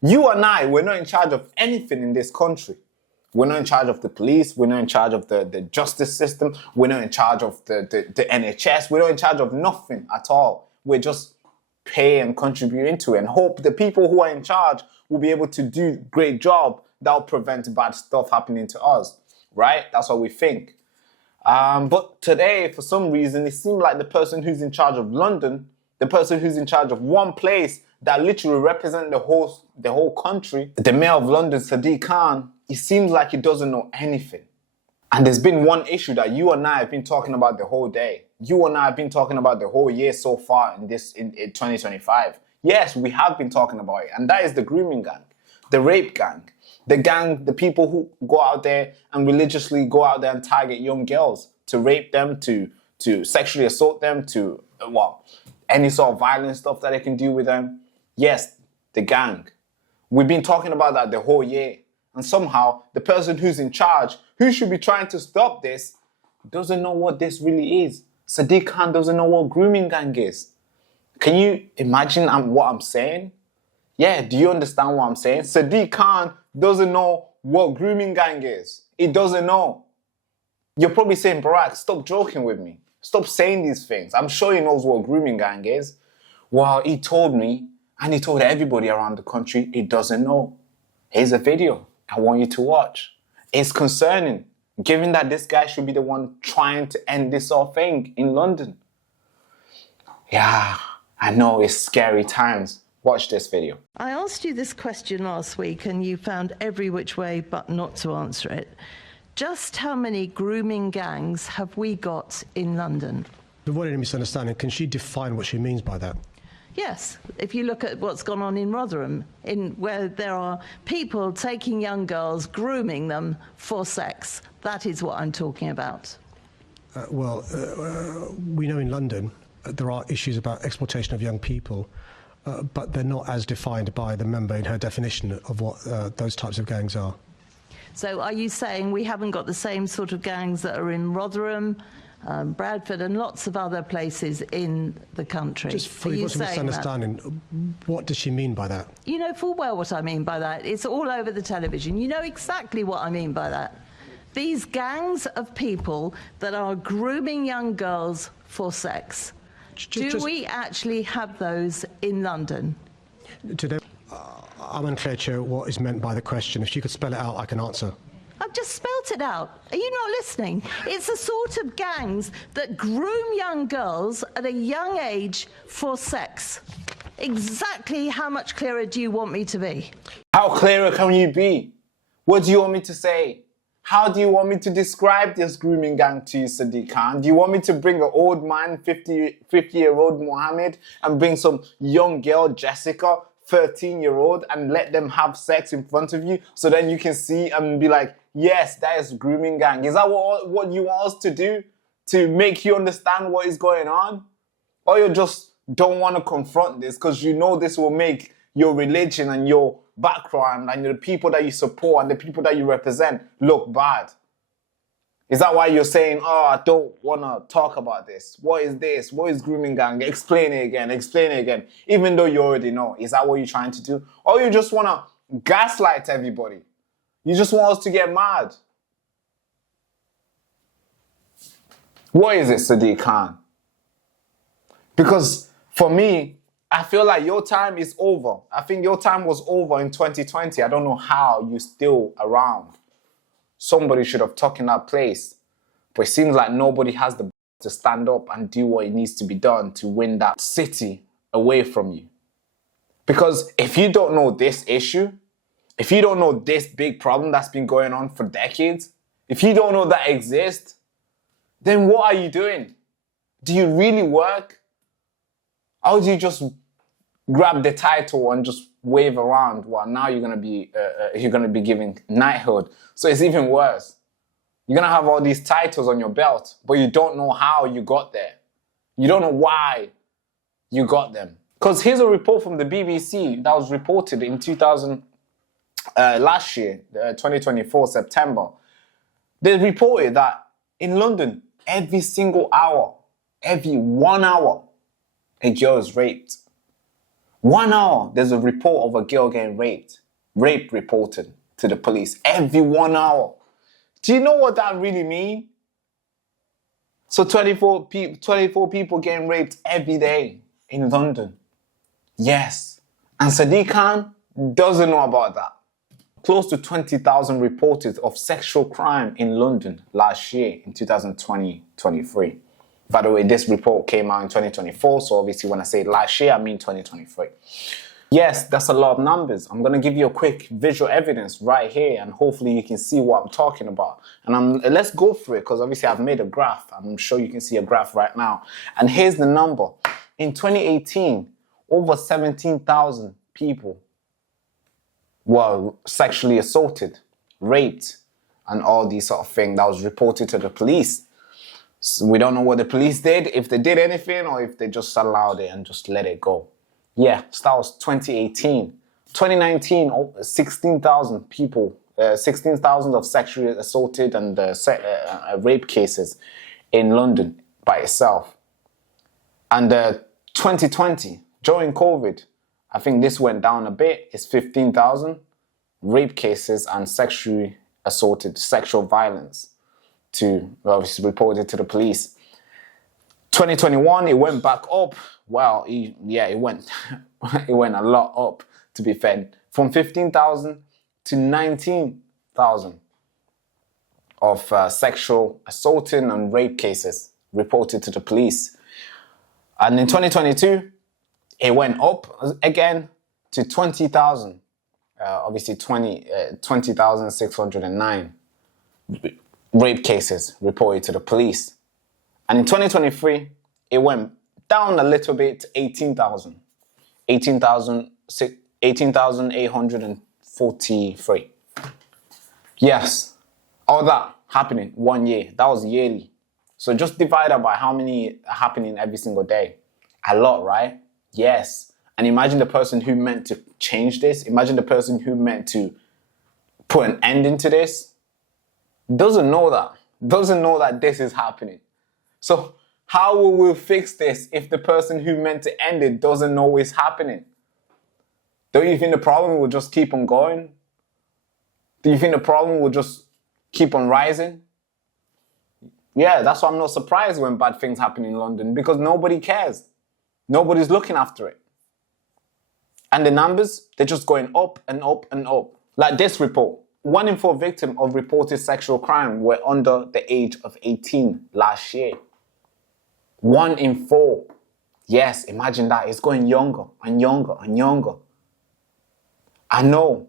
You and I, we're not in charge of anything in this country. We're not in charge of the police. We're not in charge of the justice system. We're not in charge of the NHS. We're not in charge of nothing at all. We're just pay and contribute into it and hope the people who are in charge will be able to do a great job that will prevent bad stuff happening to us, right? That's what we think. But today, for some reason, it seemed like the person who's in charge of London, the person who's in charge of one place that literally represents the whole country, the Mayor of London, Sadiq Khan, it seems like he doesn't know anything. And there's been one issue that you and I have been talking about the whole day. You and I have been talking about the whole year so far in 2025. Yes, we have been talking about it. And that is the grooming gang, the rape gang, the people who go out there and religiously go out there and target young girls to rape them, to sexually assault them, to, any sort of violent stuff that they can do with them. Yes, the gang. We've been talking about that the whole year. And somehow, the person who's in charge, who should be trying to stop this, doesn't know what this really is. Sadiq Khan doesn't know what grooming gang is. Can you imagine what I'm saying? Yeah, do you understand what I'm saying? Sadiq Khan doesn't know what grooming gang is. He doesn't know. You're probably saying, Barack, stop joking with me. Stop saying these things. I'm sure he knows what grooming gang is. Well, he told me, and he told everybody around the country, he doesn't know. Here's a video I want you to watch. It's concerning, given that this guy should be the one trying to end this whole thing in London. Yeah, I know it's scary times. Watch this video. I asked you this question last week and you found every which way but not to answer it. Just how many grooming gangs have we got in London? To avoid any misunderstanding, can she define what she means by that? Yes, if you look at what's gone on in Rotherham, where there are people taking young girls, grooming them for sex, that is what I'm talking about. We know in London there are issues about exploitation of young people, but they're not as defined by the member in her definition of what those types of gangs are. So are you saying we haven't got the same sort of gangs that are in Rotherham, Bradford and lots of other places in the country? Just for you to misunderstanding, what does she mean by that? You know full well what I mean by that. It's all over the television. You know exactly what I mean by that. These gangs of people that are grooming young girls for sex. Do we actually have those in London? Today, I'm unclear, Chair, what is meant by the question. If she could spell it out, I can answer. I've just spelt it out. Are you not listening? It's the sort of gangs that groom young girls at a young age for sex. Exactly how much clearer do you want me to be? How clearer can you be? What do you want me to say? How do you want me to describe this grooming gang to you, Sadiq Khan? Do you want me to bring an old man, 50-year-old Mohammed, and bring some young girl, Jessica, 13-year-old, and let them have sex in front of you so then you can see and be like, yes, that is grooming gang. Is that what you want us to do to make you understand what is going on? Or you just don't want to confront this because you know this will make your religion and your background and the people that you support and the people that you represent look bad? Is that why you're saying, oh, I don't want to talk about this? What is this? What is grooming gang? Explain it again. Explain it again. Even though you already know. Is that what you're trying to do? Or you just want to gaslight everybody? You just want us to get mad? What is it, Sadiq Khan? Because for me, I feel like your time is over. I think your time was over in 2020. I don't know how you're still around. Somebody should have taken that place. But it seems like nobody has the to stand up and do what it needs to be done to win that city away from you. Because if you don't know this issue, if you don't know this big problem that's been going on for decades, if you don't know that exists, then what are you doing? Do you really work? Or do you just grab the title and just wave around? Well, now you're gonna be giving knighthood. So it's even worse. You're gonna have all these titles on your belt, but you don't know how you got there. You don't know why you got them. Because here's a report from the BBC that was reported in last year, 2024 September. They reported that in London, every single hour, every 1 hour, a girl is raped. 1 hour, there's a report of a girl getting raped. Rape reported to the police every 1 hour. Do you know what that really means? So 24 people getting raped every day in London. Yes. And Sadiq Khan doesn't know about that. Close to 20,000 reported of sexual crime in London last year in 2020-23. By the way, this report came out in 2024, so obviously when I say last year, I mean 2023. Yes, that's a lot of numbers. I'm going to give you a quick visual evidence right here, and hopefully you can see what I'm talking about. And let's go through it, because obviously I've made a graph. I'm sure you can see a graph right now. And here's the number. In 2018, over 17,000 people were sexually assaulted, raped, and all these sort of things that was reported to the police. So we don't know what the police did, if they did anything, or if they just allowed it and just let it go. Yeah, so that was 2018. 2019, 16,000 people, 16,000 of sexually assaulted and rape cases in London by itself. And 2020, during COVID, I think this went down a bit. It's 15,000 rape cases and sexually assaulted, sexual violence obviously reported to the police. 2021, it went back up. Well, it went it went a lot up, to be fair. From 15,000 to 19,000 of sexual assaulting and rape cases reported to the police. And in 2022, it went up again to 20,000. Obviously, 20,609 rape cases reported to the police. And in 2023, it went down a little bit to 18,000. 18,843. Yes, all that happening 1 year. That was yearly. So just divide that by how many are happening every single day. A lot, right? Yes. And imagine the person who meant to change this. Imagine the person who meant to put an end into this. Doesn't know that this is happening. So how will we fix this if the person who meant to end it doesn't know it's happening? Don't you think the problem will just keep on going? Do you think the problem will just keep on rising? Yeah, that's why I'm not surprised when bad things happen in London, because nobody cares. Nobody's looking after it. And the numbers, they're just going up and up and up. Like this report. 1 in 4 victims of reported sexual crime were under the age of 18 last year. 1 in 4. Yes, imagine that. It's going younger and younger and younger. I know.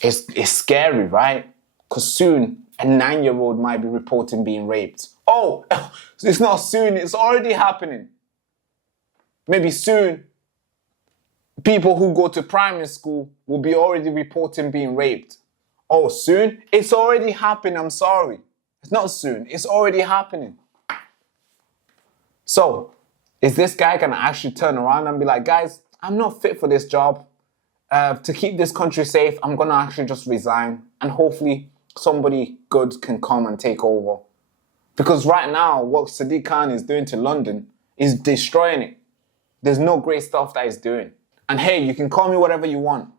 It's scary, right? Because soon a 9-year-old might be reporting being raped. Oh, it's not soon. It's already happening. Maybe soon, people who go to primary school will be already reporting being raped. Oh, soon? It's already happening. I'm sorry. It's not soon. It's already happening. So, is this guy going to actually turn around and be like, guys, I'm not fit for this job. To keep this country safe, I'm going to actually just resign. And hopefully somebody good can come and take over. Because right now, what Sadiq Khan is doing to London is destroying it. There's no great stuff that he's doing. And hey, you can call me whatever you want.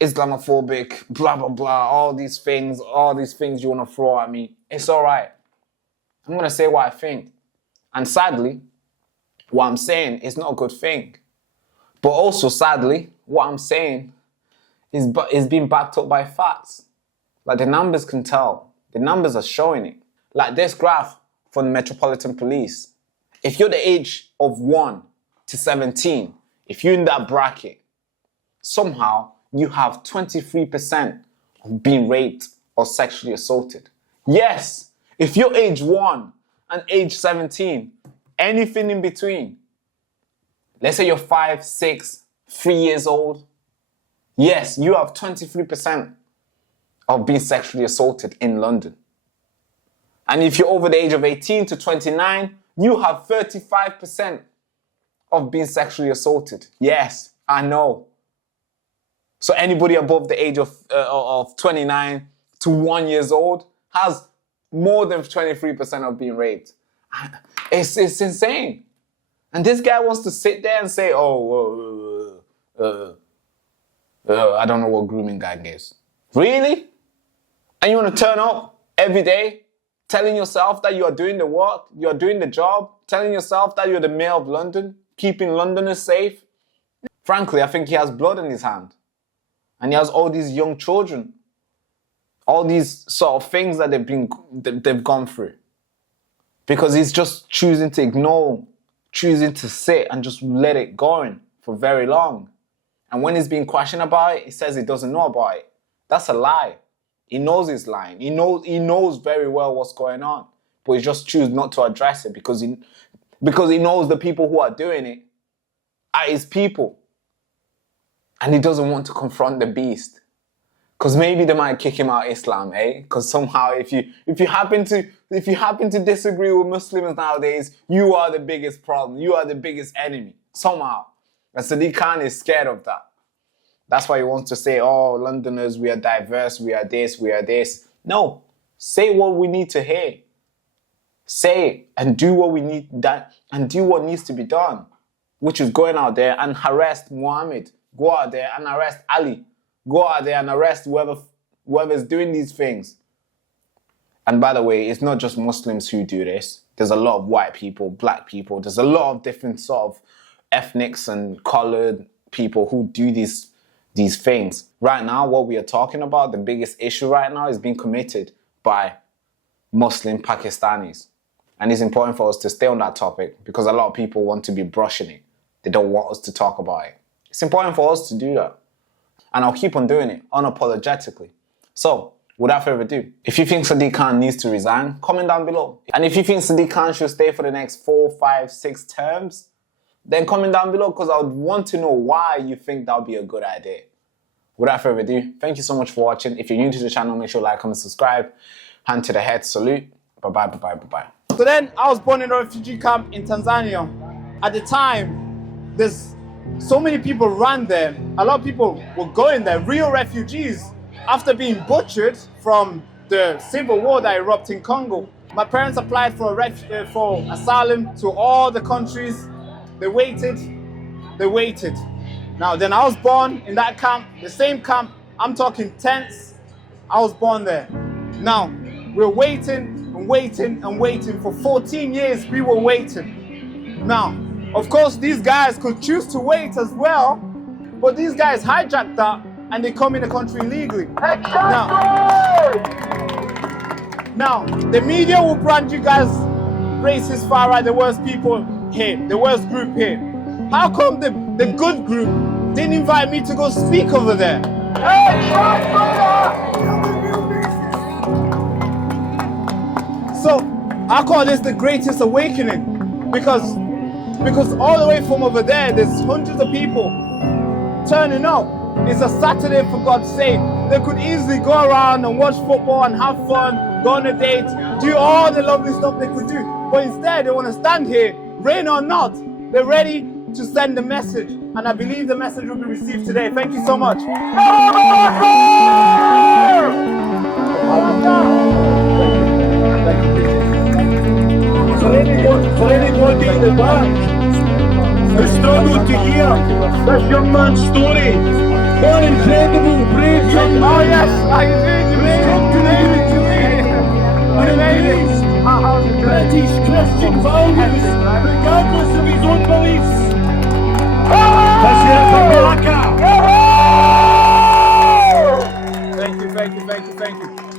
Islamophobic, blah, blah, blah, all these things you want to throw at me. It's all right. I'm going to say what I think. And sadly, what I'm saying is not a good thing. But also, sadly, what I'm saying is being backed up by facts. Like the numbers can tell. The numbers are showing it. Like this graph from the Metropolitan Police. If you're the age of 1 to 17, if you're in that bracket, somehow you have 23% of being raped or sexually assaulted. Yes, if you're age 1 and age 17, anything in between, let's say you're 5, 6, 3 years old, yes, you have 23% of being sexually assaulted in London. And if you're over the age of 18 to 29, you have 35% of being sexually assaulted. Yes, I know. So anybody above the age of 29 to 1 year old has more than 23% of being raped. It's insane. And this guy wants to sit there and say, oh, I don't know what grooming gang is. Really? And you want to turn up every day telling yourself that you are doing the work, you are doing the job, telling yourself that you're the mayor of London, keeping Londoners safe? Frankly, I think he has blood in his hand. And he has all these young children. All these sort of things that they've gone through. Because he's just choosing to ignore, choosing to sit and just let it go for very long. And when he's being questioned about it, he says he doesn't know about it. That's a lie. He knows he's lying. He knows very well what's going on. But he just chooses not to address it because he knows the people who are doing it are his people. And he doesn't want to confront the beast. Because maybe they might kick him out of Islam, eh? Because somehow if you happen to disagree with Muslims nowadays, you are the biggest problem. You are the biggest enemy. Somehow. And Sadiq Khan is scared of that. That's why he wants to say, oh, Londoners, we are diverse, we are this, we are this. No. Say what we need to hear. Say it and do what we need done and do what needs to be done. Which is going out there and harass Muhammad. Go out there and arrest Ali. Go out there and arrest whoever's doing these things. And by the way, it's not just Muslims who do this. There's a lot of white people, black people. There's a lot of different sort of ethnics and colored people who do these things. Right now, what we are talking about, the biggest issue right now is being committed by Muslim Pakistanis. And it's important for us to stay on that topic because a lot of people want to be brushing it. They don't want us to talk about it. It's important for us to do that. And I'll keep on doing it unapologetically. So, without further ado, if you think Sadiq Khan needs to resign, comment down below. And if you think Sadiq Khan should stay for the next 4, 5, 6 terms, then comment down below because I would want to know why you think that would be a good idea. Without further ado, thank you so much for watching. If you're new to the channel, make sure to like, comment, subscribe. Hand to the head, salute. Bye-bye, bye-bye, bye-bye. So then I was born in a refugee camp in Tanzania. At the time, there's so many people ran there. A lot of people were going there, real refugees, after being butchered from the civil war that erupted in Congo. My parents applied for asylum to all the countries. They waited. Now, then I was born in that camp, the same camp. I'm talking tents. I was born there. Now, we're waiting and waiting and waiting. For 14 years, we were waiting. Now, of course, these guys could choose to wait as well, but these guys hijacked that and they come in the country illegally. Now, the media will brand you guys racist, far right, the worst people here, the worst group here. How come the good group didn't invite me to go speak over there? So, I call this the greatest awakening because all the way from over there, there's hundreds of people turning up. It's a Saturday, for God's sake. They could easily go around and watch football and have fun, go on a date, do all the lovely stuff they could do. But instead, they want to stand here, rain or not. They're ready to send the message. And I believe the message will be received today. Thank you so much. For anybody in the back who struggled to hear this young man's story, one incredible, brave young man. Oh yes, I agree. British Christian values, regardless of his own beliefs. Let's hear it for Baraka. Thank you.